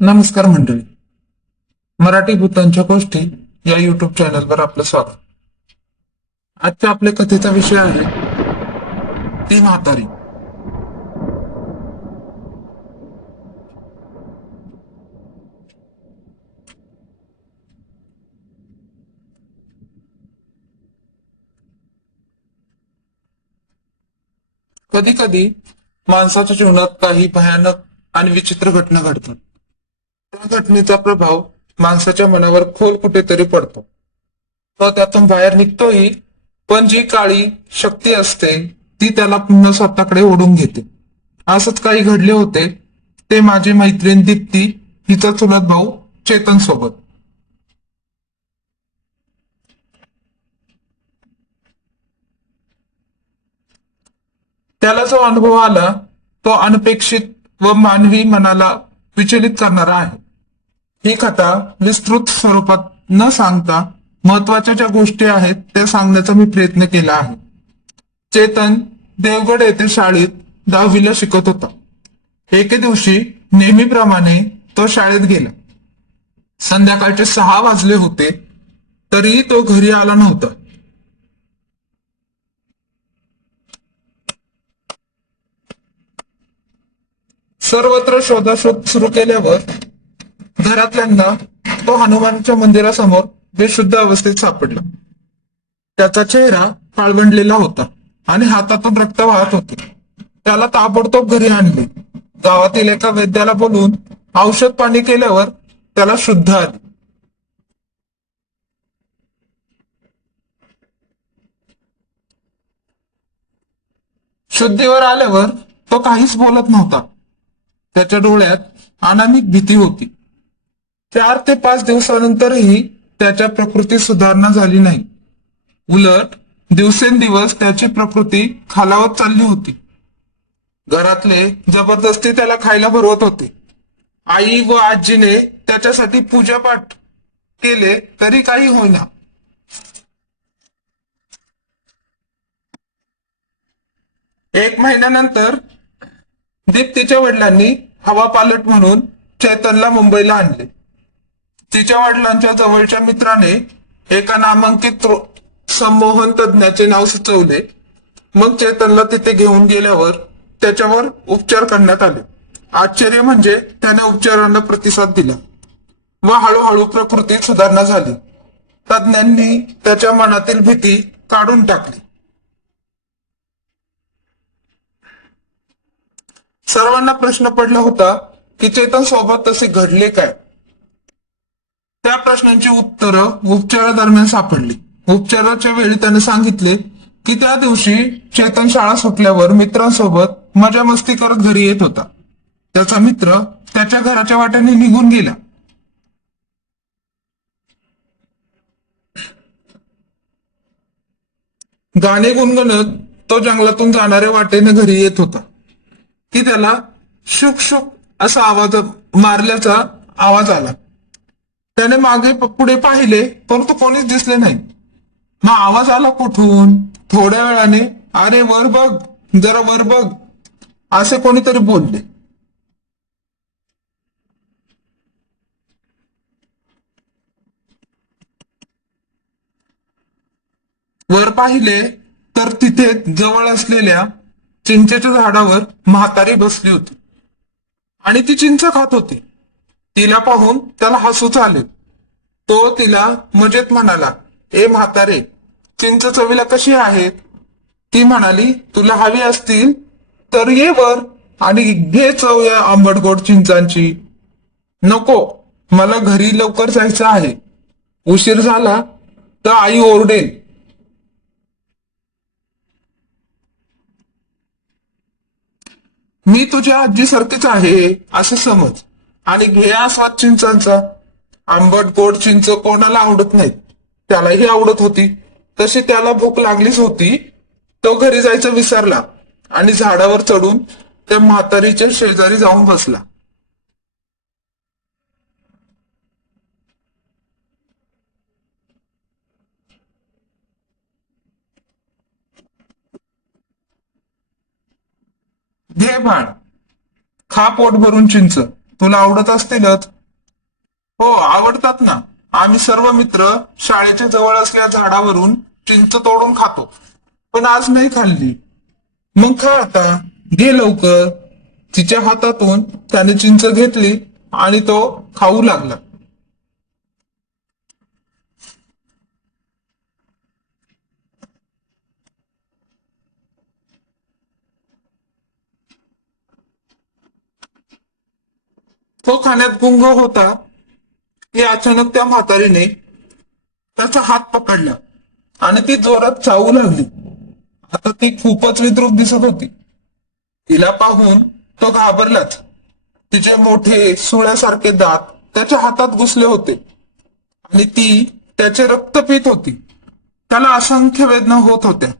नमस्कार मंडळी. मराठी भूतांच्या गोष्टी या युट्यूब चॅनलवर आपलं स्वागत. आजच्या आपल्या कथेचा विषय आहे ती म्हातारी. कधी कधी माणसाच्या जीवनात काही भयानक आणि विचित्र घटना घडतात. त्या घटनेचा प्रभाव माणसाच्या मनावर खोल कुठेतरी पडतो. तो त्यातून बाहेर निघतोही, पण जी काळी शक्ती असते ती त्याला पुन्हा स्वतःकडे ओढून घेते. असंच काही घडले होते ते माझी मैत्रीण दीप्ती हिचा चुलत भाऊ चेतन सोबत. त्याला जो अनुभव आला तो अनपेक्षित व मानवी मनाला विचलित करणारा आहे. ही कथा विस्तृत स्वरूपात न सांगता महत्वाच्या ज्या गोष्टी आहेत त्या सांगण्याचा मी प्रयत्न केला आहे. चेतन देवगड येथे शाळेत 10वीला शिकत होता. एके दिवशी नेहमीप्रमाणे तो शाळेत गेला. संध्याकाळचे 6 वाजले होते तरीही तो घरी आला नव्हता. सर्वत्र शोधाशोध सुरू केल्यावर घरातल्यांना तो हनुमानच्या मंदिरासमोर बेशुद्ध अवस्थेत सापडला. त्याचा चेहरा काळवंडलेला होता आणि हातातून रक्त वाहत होते. त्याला ताबडतोब घरी आणले. गावातील एका वैद्याला बोलून औषध पाणी केल्यावर त्याला शुद्ध आले. शुद्धीवर आल्यावर तो काहीच बोलत नव्हता. त्याच्या डोळ्यात अनामिक भीती होती. 4 ते 5 दिवसानंतरही त्याच्या प्रकृतीत सुधारणा झाली नाही. उलट दिवसेंदिवस त्याची प्रकृती खालावत चालली होती. घरातले जबरदस्ती त्याला खायला भरवत होते. आई व आजीने त्याच्यासाठी पूजापाठ केले तरी काही होईना. 1 महिन्यानंतर दीप्तीच्या वडिलांनी हवा पालट म्हणून चैतनला मुंबईला आणले. तिच्या वडिलांच्या जवळच्या मित्राने एका नामांकित संमोहन तज्ञाचे नाव सुचवले. मग चेतनला तिथे घेऊन गेल्यावर त्याच्यावर उपचार करण्यात आले. आश्चर्य म्हणजे त्याने उपचारांना प्रतिसाद दिला व हळूहळू प्रकृतीत सुधारणा झाली. तज्ञांनी त्याच्या मनातील भीती काढून टाकली. सर्वांना प्रश्न पडला होता की चेतन सोबत तसे घडले काय. त्या प्रश्नांची उत्तरं उपचारादरम्यान सापडली. उपचाराच्या वेळी त्याने सांगितले की त्या दिवशी चेतन शाळा सुटल्यावर मित्रांसोबत मजा मस्ती करत घरी येत होता. त्याचा मित्र त्याच्या घराच्या वाटेने निघून गेला. गाणे गुणगुणत तो जंगलातून जाणाऱ्या वाटेने घरी येत होता की त्याला शुक शुक असा आवाज मारल्याचा आवाज आला. त्याने मागे पुढे पाहिले परंतु कोणीच दिसले नाही. मग आवाज आला कुठून? थोड्या वेळाने अरे वर बघ, जरा वर बघ असे कोणीतरी बोलले. वर पाहिले तर तिथे जवळ असलेल्या चिंचेच्या झाडावर म्हातारी बसली होती आणि ती चिंच खात होती. तिला पाहून त्याला हसूच आले. तो तिला मजेत म्हणाला, ए म्हातारे, चिंच चवीला कशी आहेत? ती म्हणाली, तुला हवी असतील तर ये वर आणि घे चव या आंबट गोड चिंचांची. नको, मला घरी लवकर जायचं आहे. उशीर झाला तर आई ओरडेल. मी तुझ्या आजीसारखीच आहे असे समज आणि घे आस्वाद चिंचांचा. आंबट गोड चिंच कोणाला आवडत नाहीत. त्यालाही आवडत होती. तशी त्याला भूक लागलीच होती. तो घरी जायचं विसरला आणि झाडावर चढून त्या म्हातारीच्या शेजारी जाऊन बसला. घे बाळ, खा पोट भरून चिंच. तुला आवडत असतीलच. हो, आवडतात ना. आम्ही सर्व मित्र शाळेच्या जवळ असलेल्या झाडावरून चिंच तोडून खातो. पण आज नाही खाल्ली. मग खा आता. घे लवकर. तिच्या हातातून त्याने चिंच घेतली आणि तो खाऊ लागला. तो खाण्यात गुंग होता की अचानक त्या म्हातारीने त्याचा हात पकडला आणि ती जोरात चावू लागली. आता ती खूपच विद्रूप दिसत होती. तिला पाहून तो घाबरलाच. तिचे मोठे सुळ्यासारखे दात त्याच्या हातात घुसले होते आणि ती त्याचे रक्त पित होती. त्याला असंख्य वेदना होत होत्या,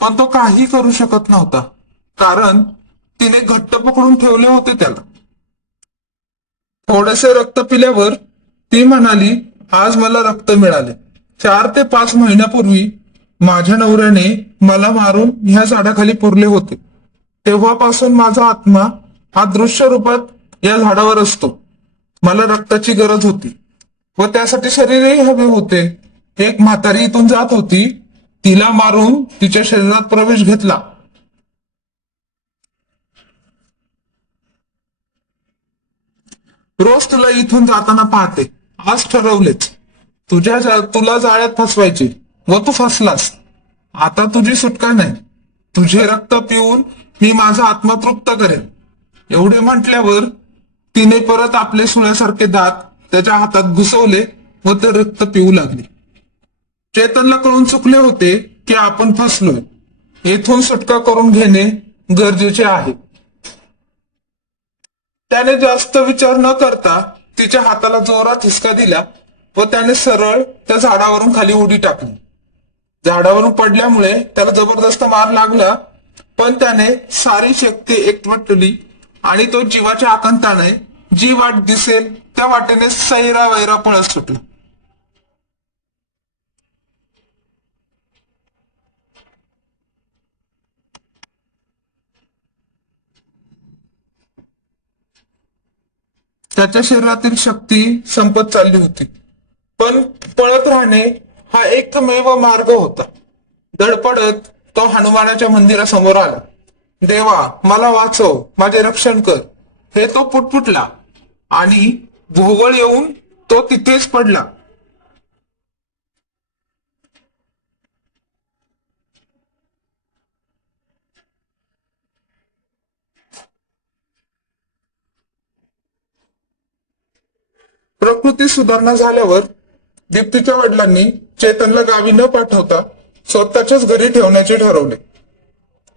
पण तो काही करू शकत नव्हता, कारण तिने घट्ट पकडून ठेवले होते त्याला. थोडेसे रक्त पिल्यावर ती म्हणाली, आज मला रक्त मिळाले. 4 ते 5 महिन्यापूर्वी माझ्या नवऱ्याने मला मारून ह्या झाडाखाली पुरले होते. तेव्हापासून माझा आत्मा हा दृश्य रूपात या झाडावर असतो. मला रक्ताची गरज होती व त्यासाठी शरीरही हवे होते. एक म्हातारी इथून जात होती. तिला मारून तिच्या शरीरात प्रवेश घेतला. रोज तुला इथून जाताना पाहते. आज ठरवलेच. तुला जाळ्यात फसवायचे व तू फसलास. आता तुझी सुटका नाही. तुझे रक्त पिऊन मी माझा आत्मा तृप्त करेन. एवढे म्हटल्यावर तिने परत आपले सुण्यासारखे दात त्याच्या हातात घुसवले व ते रक्त पिऊ लागले. चेतनला कळून चुकले होते की आपण फसलोय. येथून सुटका करून घेणे गरजेचे आहे. त्याने जास्त विचार न करता तिच्या हाताला जोरात हिसका दिला व त्याने सरळ त्या झाडावरून खाली उडी टाकली. झाडावरून पडल्यामुळे त्याला जबरदस्त मार लागला, पण त्याने सारी शक्ती एकवटली आणि तो जीवाच्या आकांताने जी वाट दिसेल त्या वाटेने सैरा वैरा पळत सुटला. त्याच्या शरीरातील शक्ती संपत चालली होती, पण पळत राहणे हा एकमेव मार्ग होता. धडपडत तो हनुमानाच्या मंदिरासमोर आला. देवा, मला वाचव, माझे रक्षण कर, हे तो पुटपुटला आणि भोवळ येऊन तो तिथेच पडला. प्रकृती सुधारणा झाल्यावर दीप्तीच्या वडिलांनी चेतनला गावी न पाठवता स्वतःच्याच घरी ठेवण्याचे ठरवले.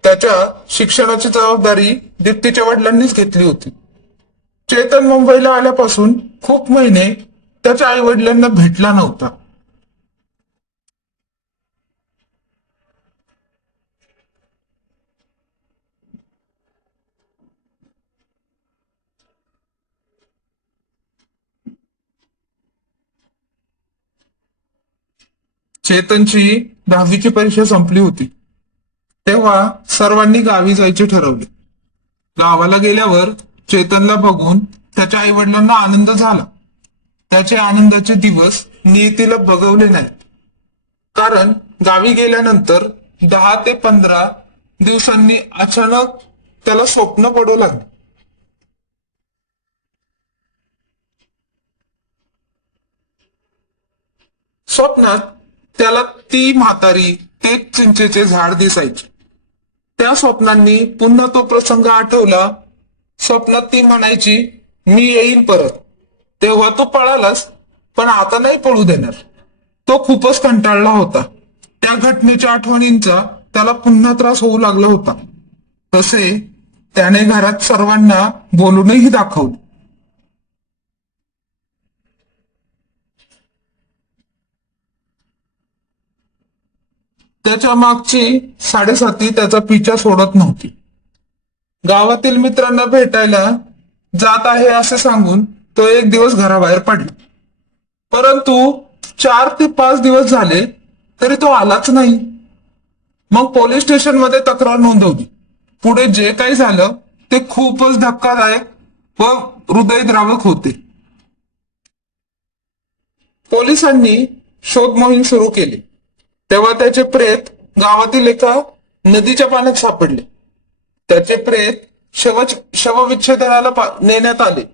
त्याच्या शिक्षणाची जबाबदारी दीप्तीच्या वडिलांनीच घेतली होती. चेतन मुंबईला आल्यापासून खूप महिने त्याच्या आई वडिलांना भेटला नव्हता. चेतनची 10वीची परीक्षा संपली होती. तेव्हा सर्वांनी गावी जायचे ठरवले. गावाला गेल्यावर चेतनला बघून त्याच्या आई वडिलांना आनंद झाला. त्याचे आनंदाचे दिवस नियतीला बघवले नाहीत, कारण गावी गेल्यानंतर 10 ते 15 दिवसांनी अचानक त्याला स्वप्न पडू लागले. स्वप्नात त्याला ती म्हातारी, ते चिंचेचे झाड दिसायचे. त्या स्वप्नांनी पुन्हा तो प्रसंग आठवला. स्वप्नात ती म्हणायची, मी येईन परत. तेव्हा तो पळालास, पण आता नाही पळू देणार. तो खूपच कंटाळला होता. त्या घटनेच्या आठवणींचा त्याला पुन्हा त्रास होऊ लागला होता. तसे त्याने घरात सर्वांना बोलूनही दाखवले. त्याच्या मागची 7.5 त्याचा पिछा सोडत नव्हती. गावातील मित्रांना भेटायला जात आहे असे सांगून तो एक दिवस घराबाहेर पडला. परंतु 4 ते 5 दिवस झाले तरी तो आलाच नाही. मग पोलीस स्टेशन मध्ये तक्रार नोंदवली. पुढे जे काही झालं ते खूपच धक्कादायक व हृदयद्रावक होते. पोलिसांनी शोध मोहीम सुरू केली तेव्हा त्याचे प्रेत गावातील एका नदीच्या पाण्यात सापडले. त्याचे प्रेत शवविच्छेदनाला नेण्यात आले.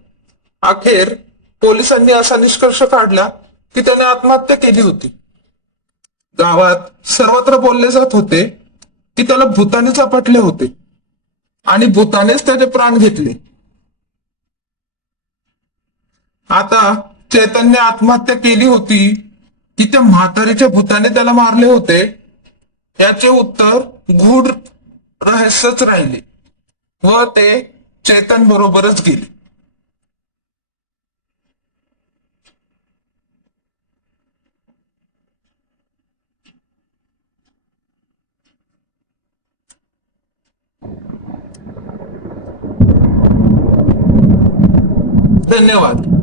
अखेर पोलिसांनी असा निष्कर्ष काढला की त्याने आत्महत्या केली होती. गावात सर्वत्र बोलले जात होते की त्याला भूताने चपटले होते आणि भूतानेच त्याचे प्राण घेतले. आता चैतन्य आत्महत्या केली होती की त्या म्हातारीच्या भूताने त्याला मारले होते, याचे उत्तर गूढ रहस्यच राहिले व ते चैतन बरोबरच गेले. धन्यवाद.